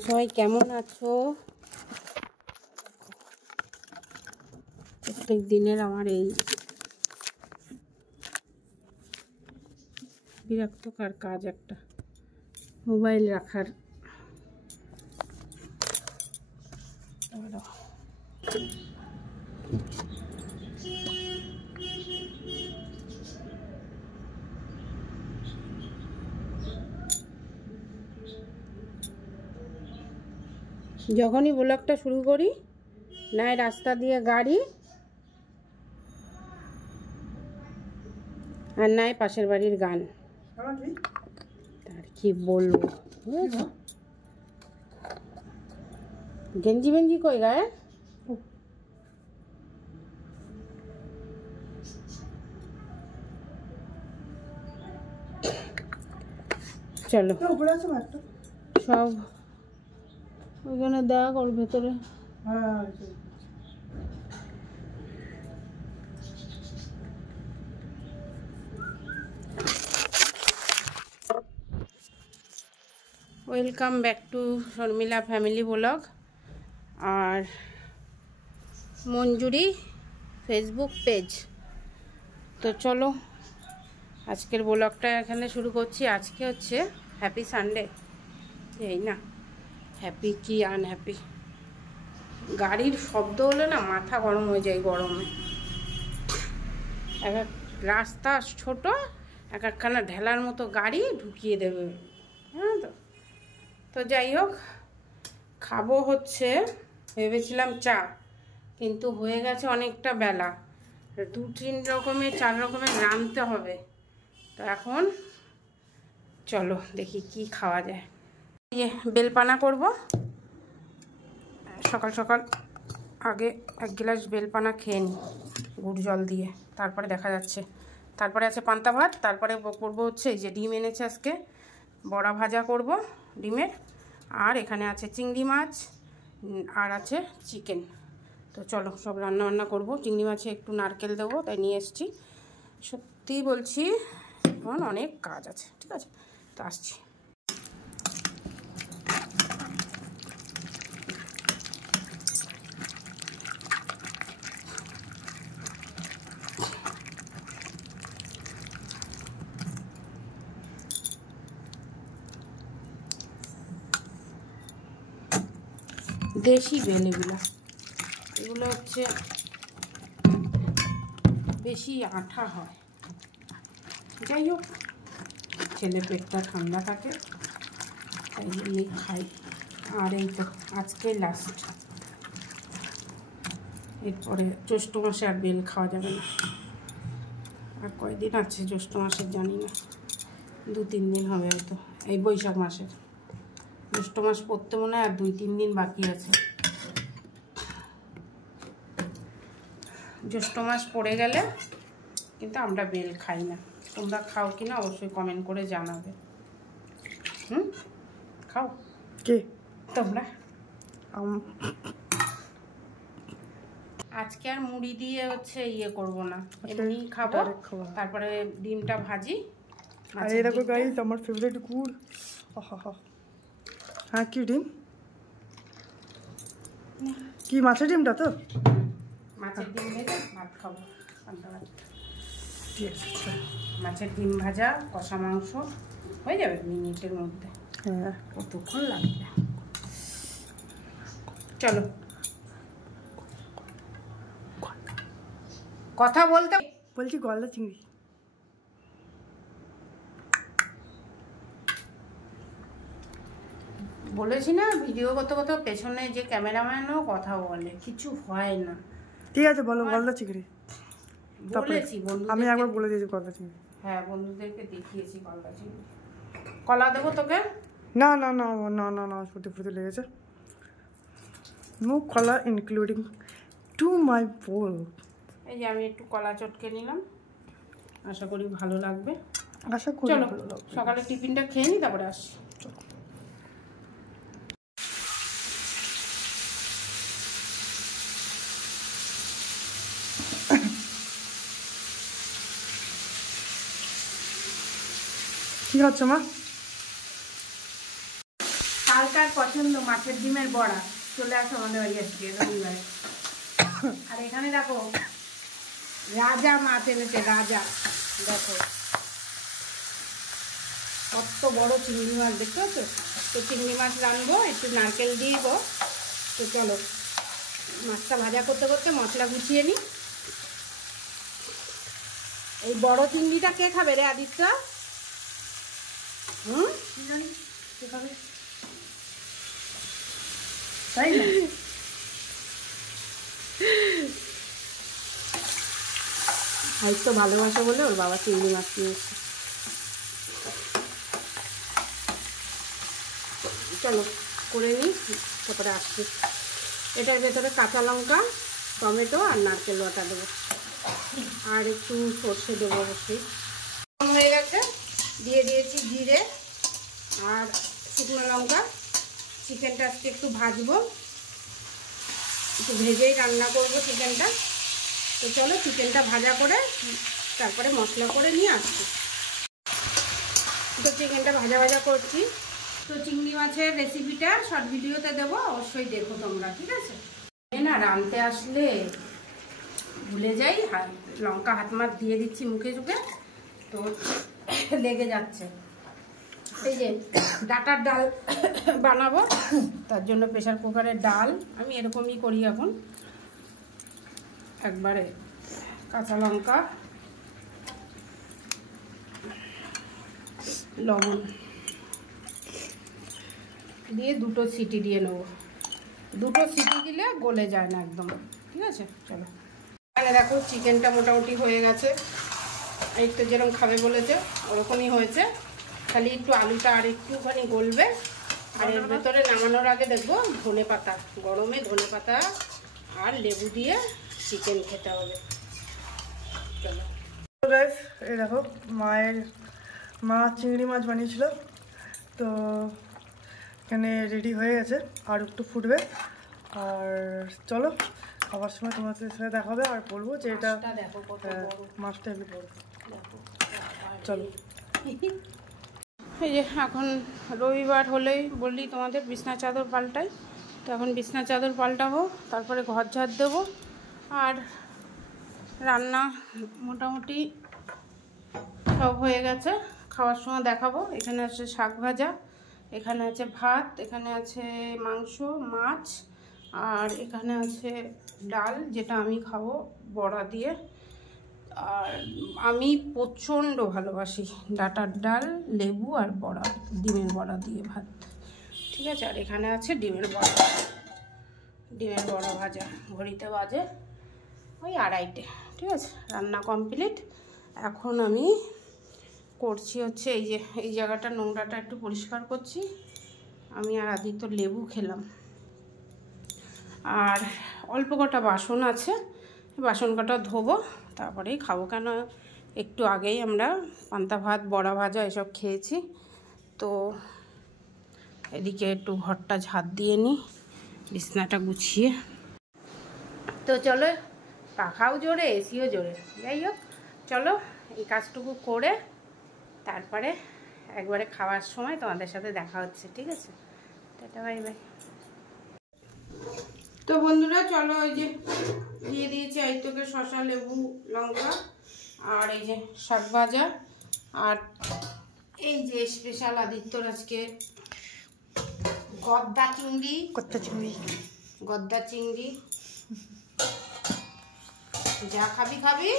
তোমরা সবাই কেমন আছো? প্রত্যেক দিনের আমার এই বিরক্তকর কাজ একটা, মোবাইল রাখার। যখনই ব্লগটা শুরু করি, নাই রাস্তা দিয়ে গাড়ি আর নাই পাশের বাড়ির গান। তার কি বলবো, গেঞ্জি বেঞ্জি কই গায়ে? চলো সব ওইখানে দেখ, ওর ভেতরে welcome back to Sharmila family blog আর মঞ্জুরি ফেসবুক পেজ। তো চলো আজকের ব্লগটা এখানে শুরু করছি। আজকে হচ্ছে হ্যাপি সানডে, এই না হ্যাপি কি আনহ্যাপি। গাড়ির শব্দ হলে না মাথা গরম হয়ে যায় গরমে। এক এক রাস্তা ছোট, এক একখানা ঢেলার মতো গাড়ি ঢুকিয়ে দেবে, হ্যাঁ। তো যাই হোক, খাবো হচ্ছে ভেবেছিলাম চা, কিন্তু হয়ে গেছে অনেকটা বেলা, 2-3 রকমের 4 রকমের রাঁধতে হবে। তো এখন চলো দেখি কি খাওয়া যায়। বেলপানা করব সকাল সকাল, আগে 1 গ্লাস বেলপানা খেয়ে নিই গুড় জল দিয়ে, তারপরে দেখা যাচ্ছে। তারপরে আছে পান্তা ভাত, তারপরে করবো হচ্ছে এই যে ডিম এনেছে আজকে, বড়া ভাজা করব ডিমের, আর এখানে আছে চিংড়ি মাছ আর আছে চিকেন। তো চলো সব রান্না বান্না করবো। চিংড়ি মাছে একটু নারকেল দেবো তাই নিয়ে এসেছি। সত্যি বলছি এখন অনেক কাজ আছে, ঠিক আছে? তো আসছি। দেশি বেল এগুলো হচ্ছে বেশি আঠা হয়। যাই হোক, ছেলে পেটটা ঠান্ডা থাকে তাই জন্যই খাই। আর এই তো আজকে লাস্ট, এরপরে জ্যৈষ্ঠ মাসে আর বেল খাওয়া যাবে না। আর কয়দিন আছে জ্যৈষ্ঠ মাসের জানি না, 2-3 দিন হবে হয়তো। এই বৈশাখ মাসের জ্যৈষ্ঠ মাস পড়তে মনে হয় আর 2-3 দিন বাকি আছে। জ্যৈষ্ঠ মাস পড়ে গেলে কিন্তু আমরা বেল খাই না। তোমরা খাও কি না অবশ্যই কমেন্ট করে জানাবে। খাও কি তোমরা? আজকে আর মুড়ি দিয়ে হচ্ছে ইয়ে করবো না, এমনি খাবো। তারপরে ডিমটা ভাজি। আর এই দেখো গাইস, আমার ফেভারিট গুড়। হ্যাঁ, কি ডিম? কি মাছের ডিমটা? তো মাছের ডিম ভেজে ভাত খাবো, মাছের ডিম ভাজা কষা মাংস হয়ে যাবে মিনিটের মধ্যে। হ্যাঁ, কতক্ষণ লাগবে? চলো কথা বলতে বলছি গলদা চিংড়ি। বলেছি না ভিডিও করতে করতে পেছনে যে ক্যামেরাম্যানও কথা বলে, কিছু হয় না। ঠিক আছে বলো, গলদা চিংড়ি বলেছি। আমি একবার বলে দিয়েছি গলদা চিংড়ি। হ্যাঁ, বন্ধুদেরকে দেখিয়েছি গলদা চিংড়ি। কলা দেবো তোকে? না না না না না না, সত্যি ফুটে লেগেছে। নো কলা ইনক্লুডিং টু মাই বোল। এই যে আমি একটু কলা চটকে নিলাম, আশা করি ভালো লাগবে। আশা করি চলো সকালে টিফিনটা খেয়ে নিই, তারপরে আসছি। কি হচ্ছে মা? কালকার পছন্দ মাছের ডিমের বড়া, চলে আসো আমাদের বাড়ি আজকে রবিবারে। আর এখানে দেখো রাজা মাছ এনেছে, রাজা দেখো কত বড় চিংড়ি মাছ, দেখতে পাচ্ছ? তো চিংড়ি মাছ রানবো, একটু নারকেল দিয়ে দিব। তো চলো মাছটা ভাজা করতে করতে মশলা গুছিয়ে নিই। এই বড় চিংড়িটা কে খাবে রে আদিত্য? কে খাবে? তাই না? হয়তো ভালোবাসা বলে ওর বাবা চিংড়ি মাছ নিয়ে এসছে। চলো করে নিই, তারপরে আসছি। এটার ভেতরে কাঁচা লঙ্কা, টমেটো আর নারকেল বাটা দেবো, আর একটু সর্ষে দেবো অবশ্যই। হয়ে গেছে, দিয়ে দিয়েছি জিরে আর শুকনো লঙ্কা। চিকেনটা আজকে একটু ভাজবো, একটু ভেজেই রান্না করবো চিকেনটা। তো চলো চিকেনটা ভাজা করে তারপরে মশলা করে নিয়ে আসছি। তো চিকেনটা ভাজা ভাজা করছি। তো চিংড়ি মাছের রেসিপিটা শর্ট ভিডিওতে দেবো, অবশ্যই দেখো তোমরা, ঠিক আছে? না রাঁধতে আসলে ভুলে যাই, লঙ্কা হাত মাত দিয়ে দিচ্ছি মুখে চুখে, তো লেগে যাচ্ছে। এই যে ডাটার ডাল বানাবো, তার জন্য প্রেসার কুকারের ডাল আমি এরকমই করি এখন। একবারে কাঁচা লঙ্কা, লবণ দিয়ে দুটো সিটি দিয়ে নেবো। দুটো সিটি দিলে গলে যায় না একদম, ঠিক আছে? চলো এখানে দেখো চিকেনটা মোটামুটি হয়ে গেছে, এই তো যেরকম খাবে বলেছে ওরকমই হয়েছে, খালি একটু আলুটা আর একটুখানি গলবে। আর এর ভেতরে নামানোর আগে দেখবো ধনে পাতা, গরমে ধনে পাতা আর লেবু দিয়ে চিকেন খেতে হবে। চলো গাইস, এই দেখো মা চিংড়ি মাছ বানিয়েছিল, তো এখানে রেডি হয়ে গেছে, আর একটু ফুটবে। আর চলো খাবার সময় তোমাদের সাথে দেখা হবে, আর বলবো যে এটা মাছটা একটু বড়। চলো এই যে এখন রবিবার হলেই বললি তোমাদের বিছনা চাদর পাল্টাই, তো এখন বিছনা চাদর পাল্টাবো, তারপরে ঘর ঝাড় দেবো। আর রান্না মোটামুটি সব হয়ে গেছে, খাওয়ার সময় দেখাবো। এখানে আছে শাক ভাজা, এখানে আছে ভাত, এখানে আছে মাংস মাছ, আর এখানে আছে ডাল যেটা আমি খাবো বড়া দিয়ে। আর আমি প্রচণ্ড ভালোবাসি ডাটার ডাল, লেবু আর বড়া, ডিমের বড়া দিয়ে ভাত, ঠিক আছে? আর এখানে আছে ডিমের বড়া ভাজা। ঘড়িতে বাজে ওই 2:30, ঠিক আছে? রান্না কমপ্লিট। এখন আমি করছি হচ্ছে এই যে এই জায়গাটা নোংরাটা একটু পরিষ্কার করছি। আমি আর আদিত্য লেবু খেলাম, আর অল্প কটা বাসন আছে, বাসন কটা ধোবো, তারপরেই খাবো। কেন একটু আগেই আমরা পান্তা ভাত, বড়া ভাজা এসব খেয়েছি। তো এদিকে একটু ঘরটা ঝাড় দিয়ে নিই, বিছনাটা গুছিয়ে। তো চলো, পাখাও জোরে এসিও জোরে, যাই হোক চলো এই কাজটুকু করে তারপরে একবারে খাওয়ার সময় তোমাদের সাথে দেখা হচ্ছে, ঠিক আছে? Tata, bye bye. তো বন্ধুরা চলো, ওই যে দিয়ে দিয়েছি আইতকে শসা, লেবু, লঙ্কা, আর এই যে শাক ভাজা, আর এই যে স্পেশাল আদিত্যর আজকে গদ্দা চিংড়ি। যা খাবি খাবি,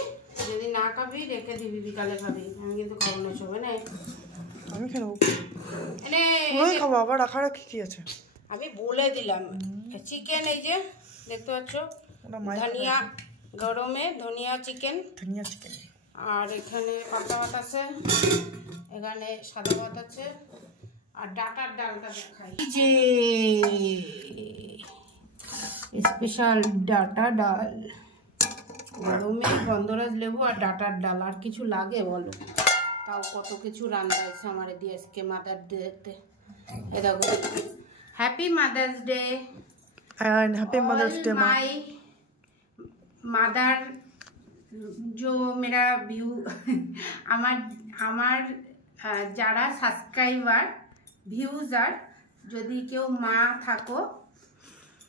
যদি না খাবি রেখে দিবি, বিকালে খাবি। আমি কিন্তু খাবো না, সবে না। আমি কেন খাবো? আবার রাখার কি আছে? আমি বলে দিলাম। চিকেন এই যে দেখতে পাচ্ছ, ধনিয়া, গরমে ধনিয়া চিকেন, আর এখানে পাতা ভাত আছে, এখানে সাদা ভাত আছে, আর ডাটার ডালটা দেখাই, যে স্পেশাল ডাটা ডাল, গরমে গন্ধরাজ লেবু আর ডাটার ডাল। আর কিছু লাগে বলো? তাও কত কিছু রান্না হয়েছে আমার দিয়ে আজকে মাদার ডেতে। এ দেখো, happy mother's day. And happy Mother's Day, my mother जो मेरा व्यू আমার যারা সাবস্ক্রাইবার ভিউজার যদি কেউ মা থাকো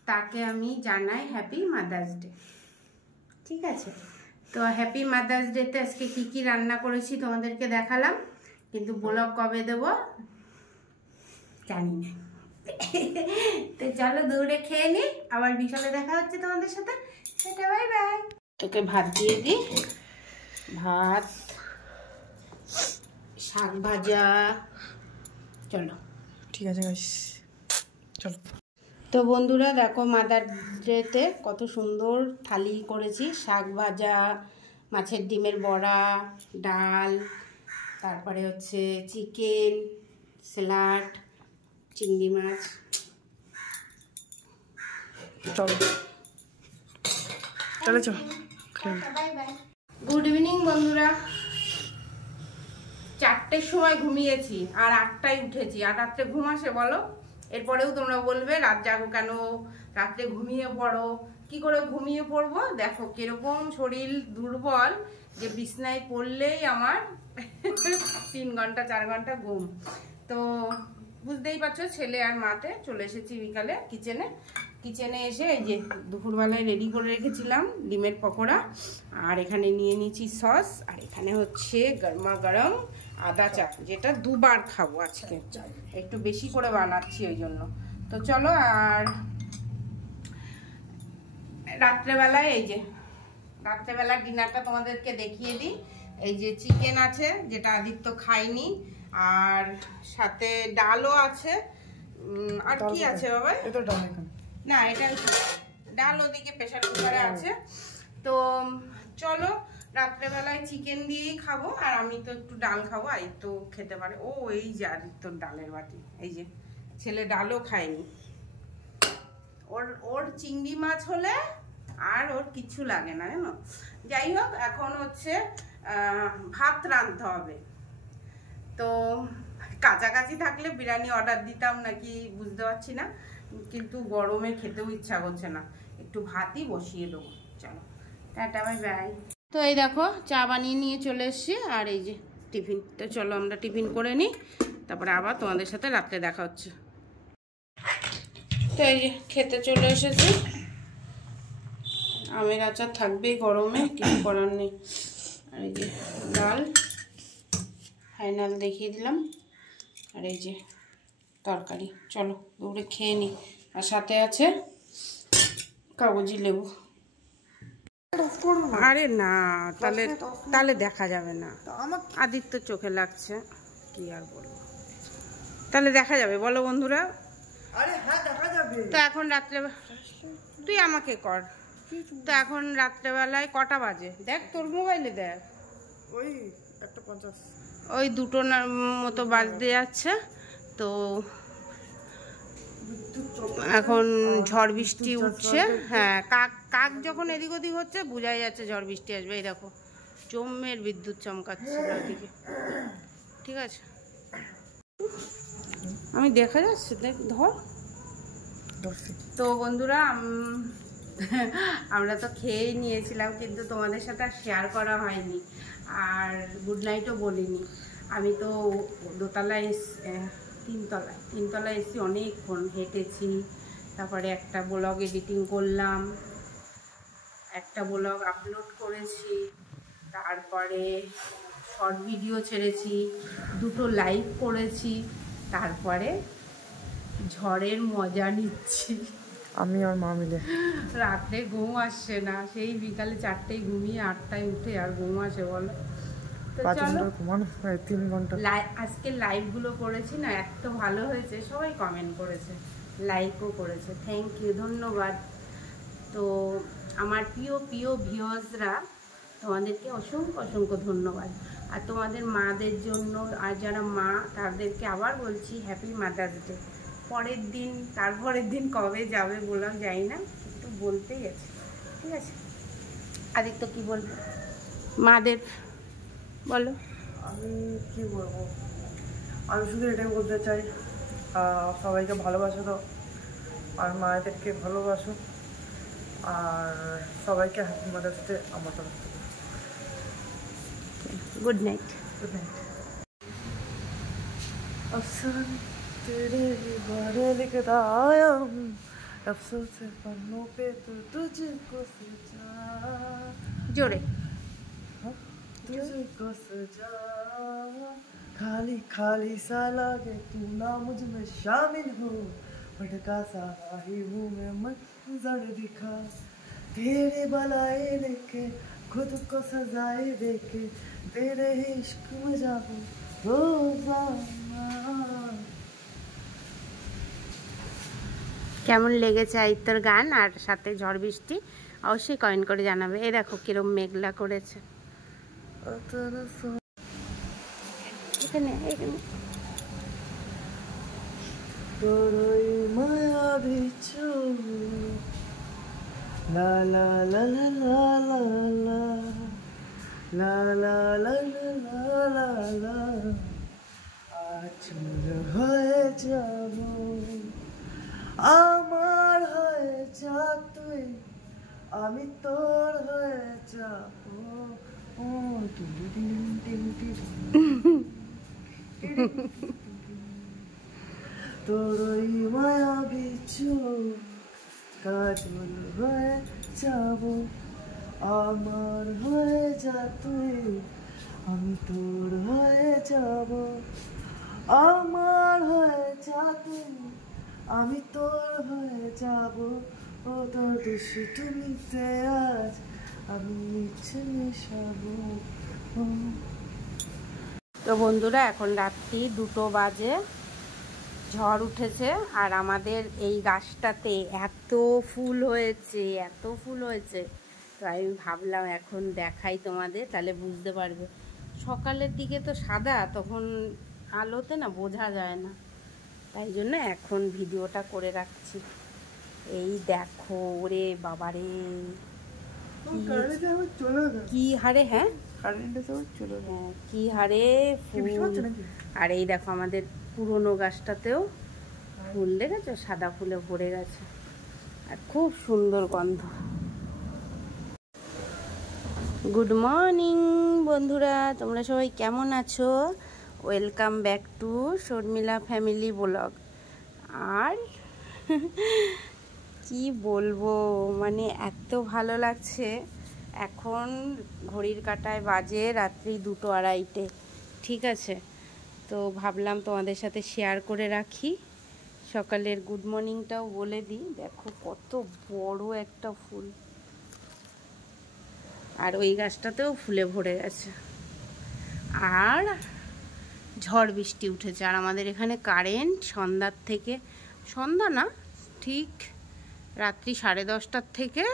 তাকে আমি জানাই হ্যাপি মাদার্স ডে, ঠিক আছে? তো হ্যাপি মাদার্স ডেতে আজকে কি কি রান্না করেছি তোমাদেরকে দেখালাম, কিন্তু ব্লগ কবে দেবো জানি না। তো চলো দৌড়ে খেয়ে নি, আবার বিকালে দেখা হচ্ছে তোমাদের সাথে। সেটা বাই বাই। তোকে ভাত দিয়ে দিই, ভাত, শাক ভাজা। চলো ঠিক আছে গাইস, চলো। তো বন্ধুরা দেখো মাদার ডেতে কত সুন্দর থালি করেছি, শাক ভাজা, মাছের ডিমের বড়া, ডাল, তারপরে হচ্ছে চিকেন, স্যালাড, চিংড়ি মাছ। চলো চলো চলো। গুড ইভিনিং বন্ধুরা। 4টের সময় ঘুমিয়েছি আর 8টায় উঠেছি। আর রাত্রে ঘুম আসে বলো? এরপরেও তোমরা বলবে রাত জাগো কেন, রাত্রে ঘুমিয়ে পড়ো। কি করে ঘুমিয়ে পড়বো দেখো, কিরকম শরীর দুর্বল যে বিছনায় পড়লেই আমার 3 ঘন্টা 4 ঘন্টা ঘুম। তো বুঝতেই পারছো, ছেলে আর মাতে চলে এসেছি বিকালে কিচেনে এসে এই যে দুপুরবেলায় রেডি করে রেখেছিলাম ডিমের পকোড়া, আর এখানে নিয়ে নিয়েছি সস, আর এখানে হচ্ছে গরমা গরম আদা চা, যেটা 2বার খাবো আজকে, একটু বেশি করে বানাচ্ছি ওই জন্য। তো চলো, আর রাত্রেবেলায় এই যে রাত্রেবেলার ডিনারটা তোমাদেরকে দেখিয়ে দিই। এই যে চিকেন আছে, যেটা আদিত্য খাইনি, আর সাথে ডালও আছে। আর কি আছে বাবা? না, এটা ডাল ওদিকে প্রেসার কুকারে আছে। তো চলো রাত্রেবেলায় চিকেন দিয়েই খাবো, আর আমি তো একটু ডাল খাবো, আদিত্য খেতে পারে। ও এই যে আদিত্যর ডালের বাটি, এই যে ছেলে ডালও খায়নি। ওর চিংড়ি মাছ হলে আর ওর কিছু লাগে না, জানো। যাই হোক, এখন হচ্ছে ভাত রাঁধতে হবে। তো কাছাকাছি থাকলে বিরিয়ানি অর্ডার দিতাম নাকি বুঝতে পারছি না, কিন্তু গরমে খেতেও ইচ্ছা করছে না, একটু ভাতই বসিয়ে দেবো। চলো টাটা বাই বাই। তো এই দেখো চা বানিয়ে নিয়ে চলে এসছি, আর এই যে টিফিন। তো চলো আমরা টিফিন করে নিই, তারপরে আবার তোমাদের সাথে রাত্রে দেখা হচ্ছে। তো এই যে খেতে চলে এসেছি। আমের আচার থাকবেই গরমে, কিছু করার নেই। আর এই যে ডাল ফাইনাল দেখিয়ে দিলাম, আর এই যে তরকারি। চলো দৌড়ে খেয়ে নিই। আর সাথে আছে কাগজি লেবু। আরে না, তাহলে দেখা যাবে না, আদিত্য চোখে লাগছে, কি আর বলবো। তাহলে দেখা যাবে বলো বন্ধুরা? আরে হ্যাঁ দেখা যাবে। তো এখন রাত্রে তুই আমাকে কর। তো এখন রাত্রেবেলায় কটা বাজে দেখ, তোর মোবাইলে দেখ, ওই 1:50, ওই 2টোর মতো বাজতে যাচ্ছে। তো এখন ঝড় বৃষ্টি উঠছে। হ্যাঁ, কাক যখন এদিক ওদিক হচ্ছে বোঝাই যাচ্ছে ঝড় বৃষ্টি আসবে। এই দেখো চোমের বিদ্যুৎ চমকাচ্ছে ওদিকে, ঠিক আছে? আমি দেখা যাচ্ছে, দেখ ধর। তো বন্ধুরা আমরা তো খেয়েই নিয়েছিলাম, কিন্তু তোমাদের সাথে আর শেয়ার করা হয়নি, আর গুড নাইটও বলিনি। আমি তো দোতলায় তিনতলায় এসেছি, অনেকক্ষণ হেঁটেছি, তারপরে একটা ব্লগ এডিটিং করলাম, একটা ব্লগ আপলোড করেছি, তারপরে শর্ট ভিডিও ছেড়েছি, 2টো লাইভ করেছি, তারপরে ঝড়ের মজা নিচ্ছি আমি আর মা মিলে। রাত্রে ঘুম আসছে না, সেই বিকালে 4টায় ঘুমিয়ে 8টায় উঠে আর ঘুম আসে বলো? তো চলো, 3 ঘন্টা আজকে লাইভগুলো করেছি না, এত ভালো হয়েছে, সবাই কমেন্ট করেছে, লাইকও করেছে, থ্যাংক ইউ, ধন্যবাদ। তো আমার প্রিয় ভিউয়ার্সরা, তোমাদেরকে অসংখ্য ধন্যবাদ। আর তোমাদের মাদের জন্য, আর যারা মা তাদেরকে আবার বলছি হ্যাপি মাদার্স ডে। পরের দিন, তারপরের দিন কবে যাবে বললাম যাই না, একটু বলতেই আছে, ঠিক আছে? আদিত্য কি বলবে মাদের বলো? আমি কি বলবো, আমি শুধু এটাই বলতে চাই, সবাইকে ভালোবাসো দাও, আর মায়েদেরকে ভালোবাসো, আর সবাইকে হ্যাপি মাদার্স ডে আমার তরফ থেকে। Good night. Good night. तेरे ही बारे लिखता आया हूँ अफसोस से पन्नों पे तो तुझको सजा जोड़े तुझको सजा खाली खाली सा लागे तू ना मुझ में शामिल हो भटका सा ही हूँ मैं मंजर दिखा तेरे बलाए लेके खुद को सजाए देके तेरे ही इश्क में जाऊँ रोजाना। কেমন লেগেছে আদিত্যর গান আর সাথে ঝড় বৃষ্টি অবশ্যই কমেন্ট করে জানাবে। এই দেখো কিরম মেঘলা করেছে এখানে এখানে তোরই মায়া বিছু লা লা লা লা লা লা লা লা লা লা লা লা আচুর হয়ে যাব আমার হয়ে যা তুই আমি তোর হয়ে যাব ও টিং টিং টিং টিং তোরই মায়া বিছু কাজল হয়ে যাব আমার হয়ে যা তুই আমি তোর হয়ে যাব আমার হয়ে যা তুই আমি তোর হয়ে যাব ও তোর দুষ্টুমিতে আজ আমি ইচ্ছে মেশাবো। তো বন্ধুরা এখন রাত্রি 2টো বাজে, ঝড় উঠেছে আর আমাদের এই গাছটাতে এত ফুল হয়েছে এত ফুল হয়েছে। তো আমি ভাবলাম এখন দেখাই তোমাদের, তাহলে বুঝতে পারবে। সকালের দিকে তো সাদা, তখন আলোতে না বোঝা যায় না, তাই জন্য এখন ভিডিওটা করে রাখছি। এই দেখো ওরে বাবারে কি হারে, হ্যাঁ কি হারে ফুল। আর এই দেখো আমাদের পুরনো গাছটাতেও ফুল দেখেছো, সাদা ফুলে ভরে গেছে আর খুব সুন্দর গন্ধ। গুড মর্নিং বন্ধুরা, তোমরা সবাই কেমন আছো? Welcome back to Sharmila family blog. আর কি বলবো, মানে এত ভালো লাগছে। এখন ঘড়ির কাঁটায় বাজে রাত্রি 2:30, ঠিক আছে? তো ভাবলাম তোমাদের সাথে শেয়ার করে রাখি, সকালের গুড মর্নিংটাও বলে দিই। দেখো কত বড় একটা ফুল, আর ওই গাছটাতেও ফুলে ভরে গেছে। আর ঝড় বৃষ্টি উঠেছে, আর আমাদের এখানে কারেন্ট সন্ধ্যার থেকে, সন্ধ্যা না ঠিক রাত্রি 10:30টার থেকে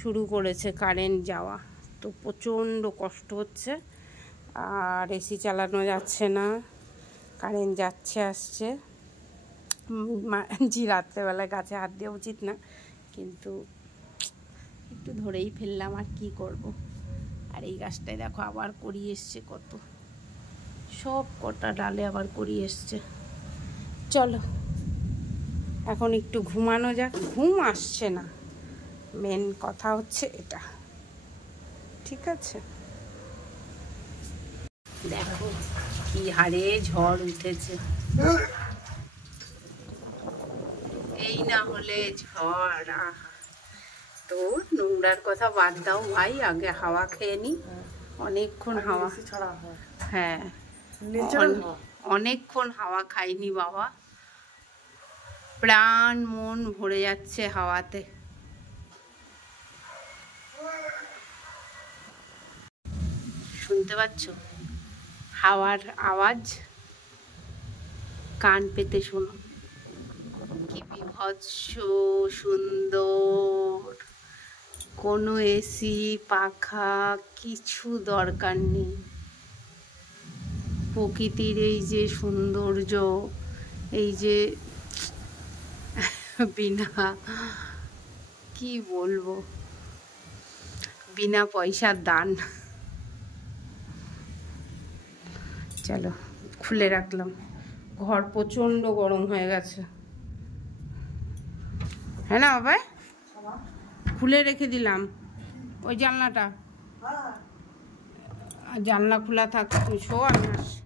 শুরু করেছে কারেন্ট যাওয়া। তো প্রচণ্ড কষ্ট হচ্ছে, আর এসি চালানো যাচ্ছে না, কারেন্ট যাচ্ছে আসছে। জি রাত্রেবেলায় গাছে হাত দেওয়া উচিত না, কিন্তু একটু ধরেই ফেললাম, আর কি করব। আর এই গাছটায় দেখো আবার করিয়ে এসছে, কত সব কটা ডালে আবার করিয়ে এসছে। চলো এখন একটু ঘুমানো যাক, ঘুম আসছে না, মেন কথা হচ্ছে এটা, ঠিক আছে? দেখো কি হারে ঝড় উঠেছে, এই না হলে ঝড়। তো নোংরার কথা বাদ দাও ভাই, আগে হাওয়া খেয়ে নি, অনেকক্ষণ হাওয়া, হ্যাঁ অনেকক্ষণ হাওয়া খাইনি বাবা, প্রাণ মন ভরে যাচ্ছে হাওয়াতে। শুনতে পাচ্ছ হাওয়ার আওয়াজ? কান পেতে শোনো, কি বিভৎস সুন্দর। কোনো এসি পাখা কিছু দরকার নেই, প্রকৃতির এই যে সৌন্দর্য, এই যে বিনা, কি বলবো, বিনা পয়সার দান। চলো খুলে রাখলাম, ঘর প্রচণ্ড গরম হয়ে গেছে, হ্যাঁ না বাবা? খুলে রেখে দিলাম ওই জানলাটা, জানলা খোলা থাক, তুই শো, আমি আসি।